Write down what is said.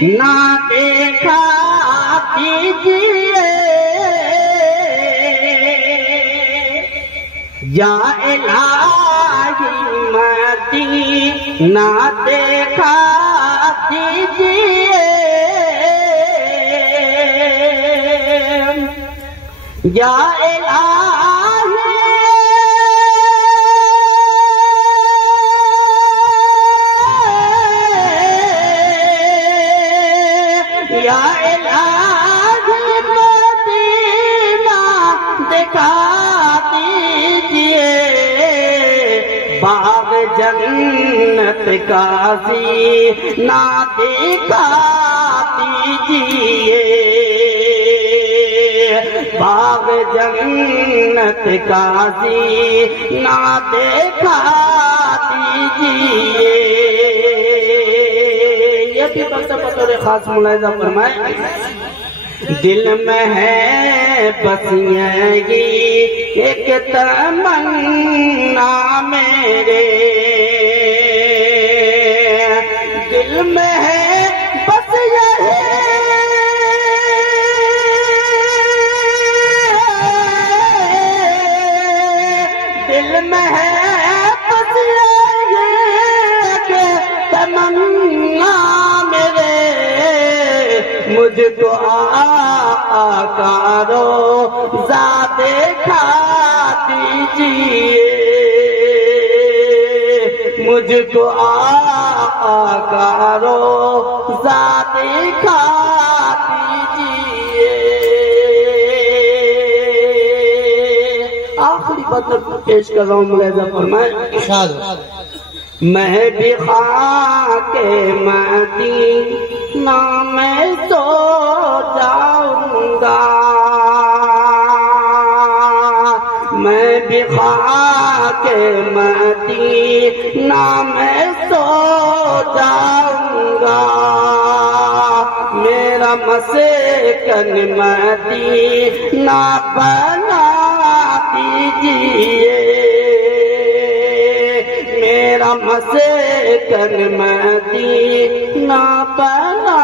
ना देखा कीजिए, या इलाही मदीना देखा कीजिए, या इलाही या इलाही मदीना दिखा दीजिए, बाग जन्नत का सीना दिखा दीजिए, बाग जन्नत का सीना दिखा दीजिए। ये भी बतौर खास मुलाहिजा फरमाए, दिल में है बस यही एक तमन्ना मेरे, दिल में है बस यही, दिल में है बस यही एक तमन्ना मेरे, मुझको आकारो ज़ाते खा दीजिए, मुझको आकारो ज़ाते खा दीजिए। आखिरी मतलब पेश कर रहा हूँ, मुलाहिजा फरमाए, मैं भी खाके मदीना में सो जाऊंगा, मैं भी खाके मदीना में सो जाऊंगा, मेरा मस्कन मदीना बना दीजिए, मेरा मस्कन मदीना बना